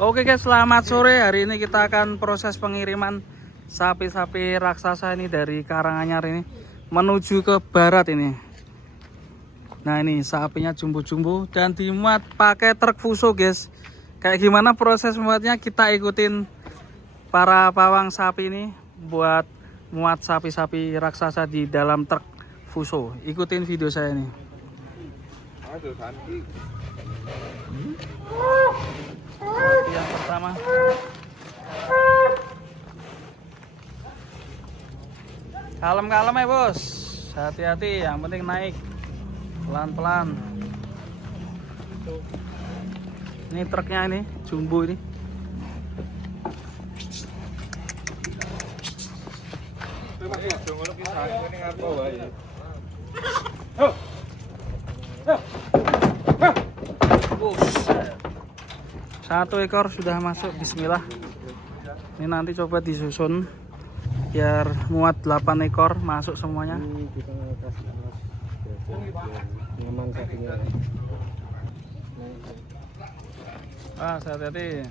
Oke guys, selamat sore. Hari ini kita akan proses pengiriman sapi-sapi raksasa ini dari Karanganyar ini menuju ke barat ini. Nah ini sapinya jumbo-jumbo dan dimuat pakai truk Fuso guys. Kayak gimana proses muatnya kita ikutin para pawang sapi ini buat muat sapi-sapi raksasa di dalam truk Fuso. Ikutin video saya ini. Yang pertama kalem-kalem ya bos, hati-hati, yang penting naik pelan-pelan. Ini truknya ini jumbo ini. Satu ekor sudah masuk, bismillah. Ini nanti coba disusun biar muat 8 ekor masuk semuanya. Ah, hati-hati.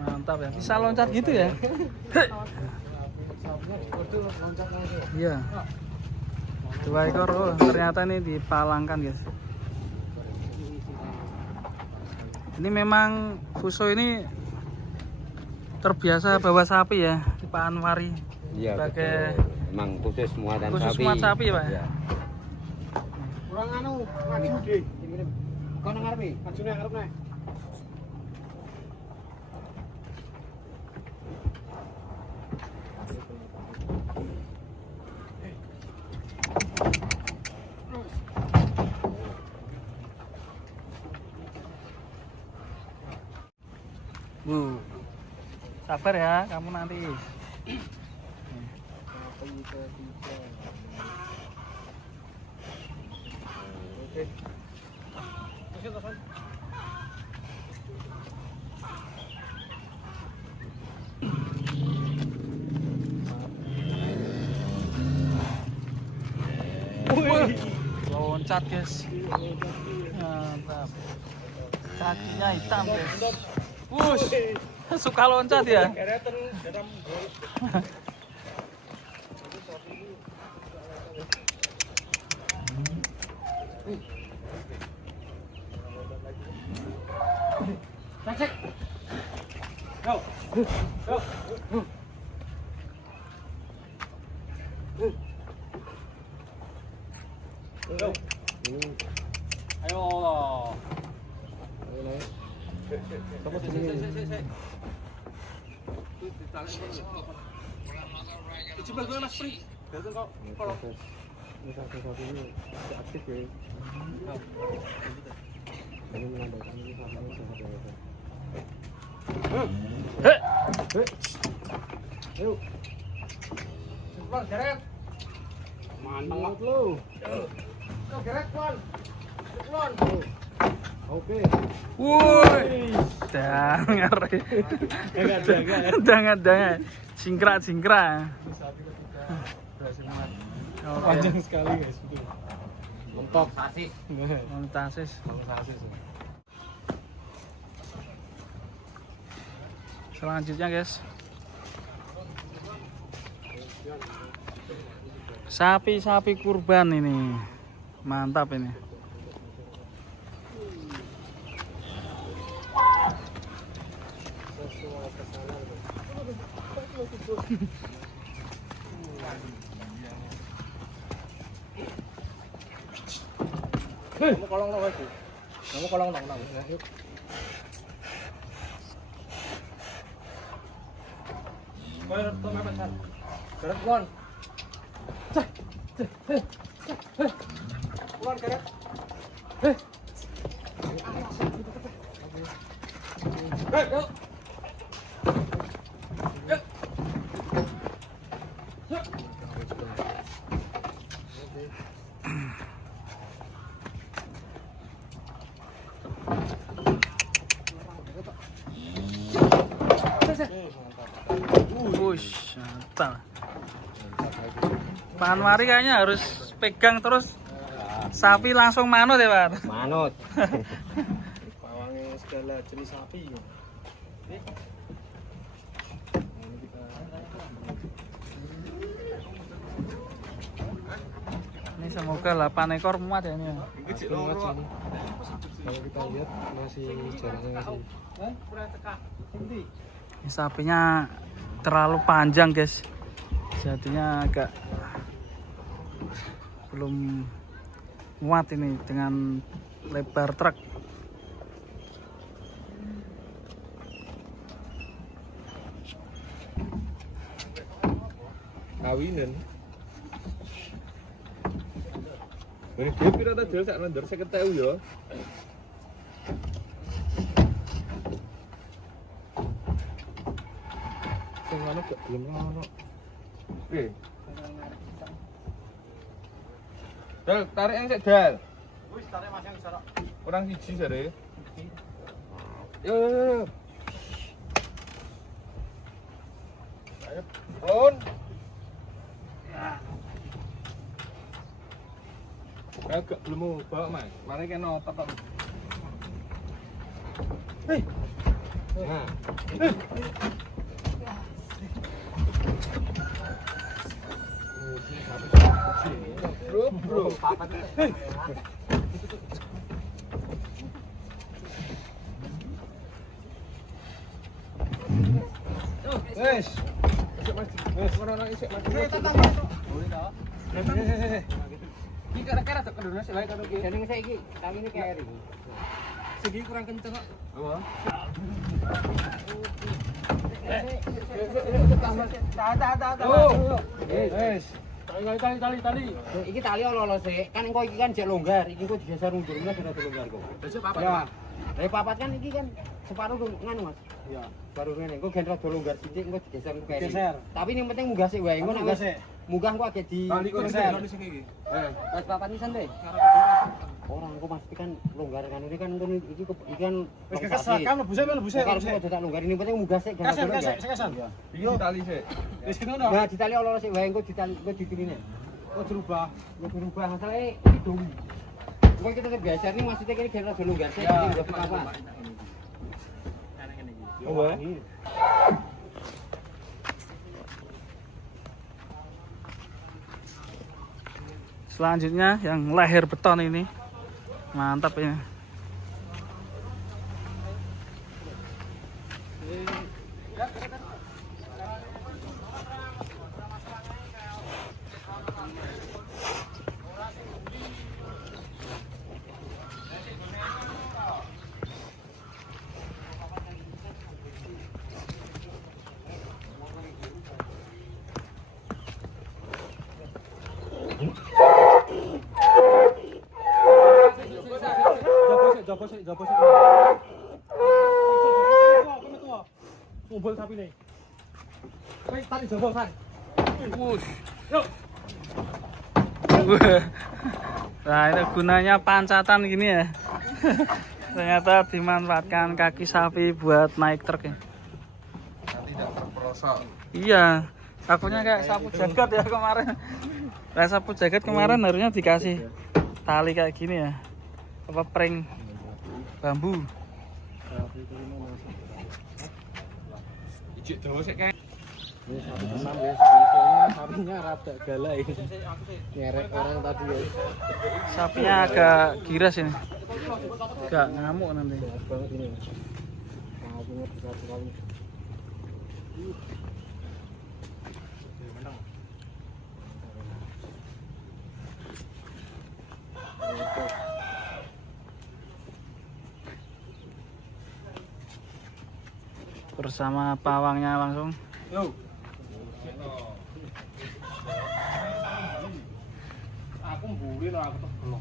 Mantap ya, bisa loncat gitu ya. Iya, 2 ekor. Oh, ternyata ini dipalangkan guys. Ini memang Fuso ini terbiasa bawa sapi ya di Pak Anwari. Iya, sebagai emang khusus muatan khusus sapi. muat sapi Pak. Ya. Kurang anu, maju deh. Kono ngarepe, majune ngarepne. Sabar ya kamu nanti. Loncat guys, mantap. Kakinya hitam guys. Wush, suka loncat ya. Cek. Go. Go. Go. Ayo. Coba gue Mas Pri. Datang kok. Kalau ini satu ini aktif ya. Ini menandakan ini sampai sama. Ayo. Cepat geret. Mantap lu. Go geret, Pon. Pon. Oke. Woi, jangan, singkrak. Panjang sekali guys, betul. Mentok. Sasis. Selanjutnya guys, sapi kurban ini, mantap ini. Kamu kolong nang aku. Kamu kolong nang ya, yuk. Kowe to mepet kan. Geret kon. Kon geret. Yuk. juta. Pak Anwari kayaknya harus pegang terus sapi langsung manut ya Pak. Manut. Pawangnya segala jenis sapi. Ini semoga 8 ekor muat ya ini. Ya. Kalau kita lihat masih jaraknya masih. Ini sapinya terlalu panjang guys, jadinya agak belum muat ini dengan lebar truk. Kawinan. Ini dia pira ta jual sak nandor 50.000 ya. Sing anu gak belum ono. Dal, tarik yang sik dal. Wis tarik Mas yang sarok. Kurang siji jare. Yo. Ayo, on. Agak belum mau bawa Mas. Mari kena otot. Hei. Nah. Bro. Wes. Wes, ora isik Mas. Iki kira-kira tak kedune sik wae karo iki. Jadi saiki kami ini kayak ini. Segi kurang kenceng kok. Apa? Wes. Tali. Iki tali lolo sik. Kan engko iki kan jek longgar, iki kok digeser mundur meneh ora longgar kok. Besok papat. Ya. Dari papat kan iki kan separuh nganu Mas. Iya. Baru ngene, engko gen rada longgar sithik engko digeser ku kene. Geser. Tapi yang penting munggah sik wae. Engko nek wis munggah engko agak di Tali kok geser. sing iki. Wes papat nisan deh. Orang engko mesti kan longgar kan ini kan iki kan Wis kekesakan mlebu sik. Kalau kok dadak longgar ini penting munggah sik gen rada longgar. Kesan. Iki tali sik. Wis ngono. Nah, ditali lolo sik wae engko ditiline. Oh dirubah. Ya berubah masalahnya ini dong. Kalau kita tergeser nih maksudnya ini general dulu nggak sih? Ini udah apa? Oh, Selanjutnya yang leher beton ini mantap ya. Jopo sik. Kumpul sapi nih. Wis tali jopo san. Wush. Yuk. Nah itu gunanya pancatan gini ya. Ternyata dimanfaatkan kaki sapi buat naik truk ya. Tidak terperosok. Iya, takutnya kayak sapu jagat ya kemarin. Kayak sapu jagat kemarin harusnya dikasih tali kayak gini ya. Apa prank bambu. Ijik dawa sik kae. Ini sapi tenang ya. Soalnya sapinya rada galak ini. Nyerek orang tadi ya. Sapinya agak giras ini. Gak ngamuk nanti. Jelas banget ini. Sapinya besar sekali. Bersama pawangnya langsung. Yo. Aku mburi lho aku tuh belum.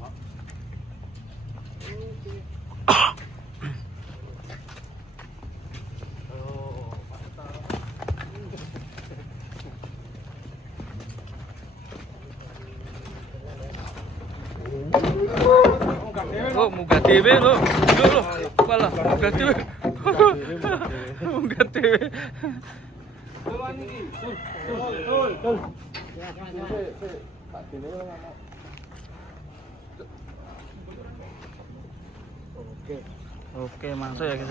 Oh, munggah dhewe lho. Lho, malah munggah dhewe. Munggah dhewe. Oke, masuk ya guys.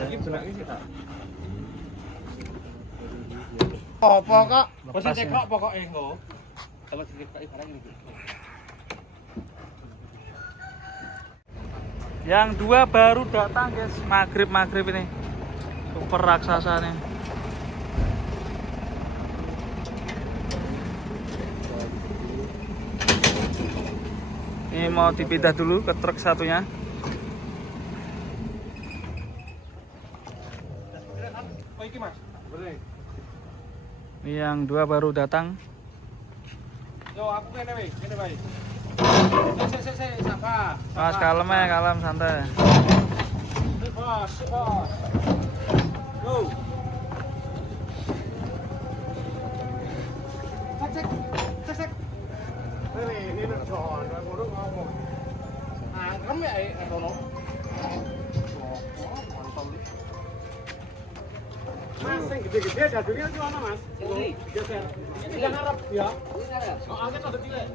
Apa kok? Lepas ya. Pokoknya kok. Kalau cekok ibaratnya ini. Yang dua baru datang guys, maghrib ini. Super raksasa nih. Ini mau dipindah dulu ke truk satunya. Ini yang dua baru datang. Yo, aku kene wae. Sabar. Mas kalem ya, kalem santai. Bos. Go. Cek. Ini jon, ngono ngomong. Angkem ya ngono. Mas, yang gede-gede jadulnya di mana, Mas? Ini. Geser. Ini yang Arab ya. Oh, angkat ada cilik.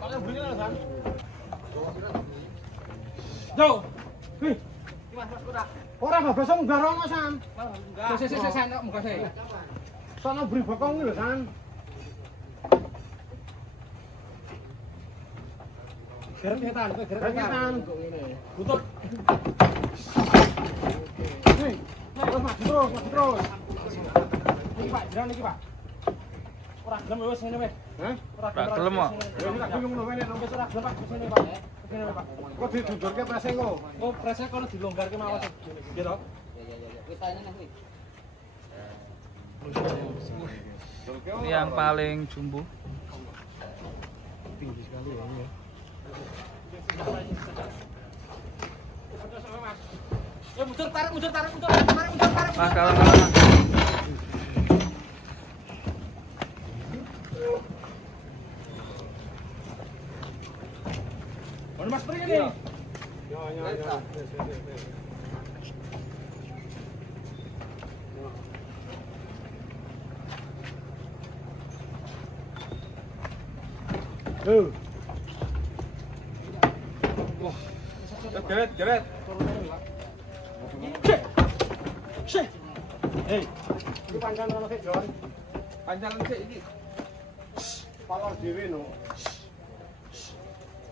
Kalau beli lah, San. Yo. Wih. Mas udah. Ora babasa munggah rono, San. Enggak. Sik, munggah sik. Sono beri bokong lho, San. Gereketan. Butut. Nih. Terus. Iki Pak, jalan iki Pak. Ora gelem wis ngene wis. Hah? Ora gelem kok. Ya ora gelem ngono wae nek wis ora gelem Pak, kesene Pak. Kesene Pak. Kok didundurke prese kok. Oh, prese kono dilonggarke mawon. Nggih to? Ya. Wis tane nang kuwi. Ini yang paling jumbo. Tinggi sekali ya ini. Ya mundur tarik. Mas kalem mas. Mana Mas Pri ini? Ya. Wah. Geret. Cek. Hei. Iki panjang ono sik, Jon. Panjang sik iki. Palor dhewe no.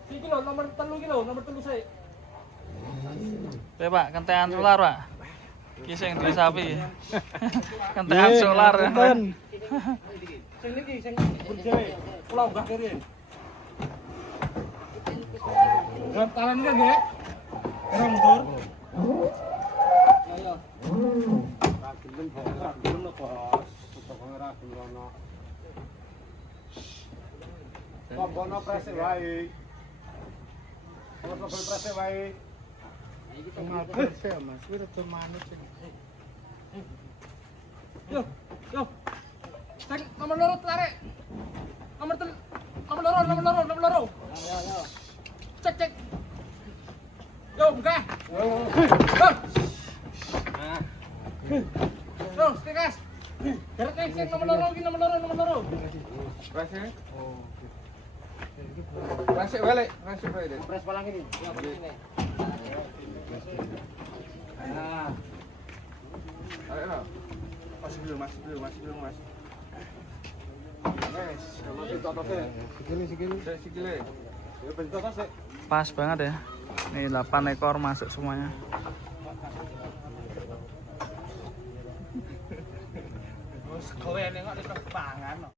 Iki lho nomor 3 sik. Ya Pak, kentean solar Pak. Ki sing duwe sapi. Kentean solar. Sing niki sing dhewe. Kula unggah kiri. Talan kan nggih? Ora mundur. Ayo. Ra gelem lho, Bos. Pokoke ra gelem ono. Kompono prese wae. Kompono prese wae. Iki temal prese, Mas. Kuwi rada manut sing. Yo. Sing nomor loro tarik. Nomor loro. Ayo. Cek. Yo, buka. Terus, tegas. Gerak nih, sing nomor loro. Prase. Prase balik. Pres palang ini. Ya, begini. Nah. Ayo. Masih dulu, Mas. Wes, kalau ditotosnya. Sikile. Ya, bentotos sih. Pas banget ya. Nih 8 ekor masuk semuanya. Wes, kowe nengok di pangan.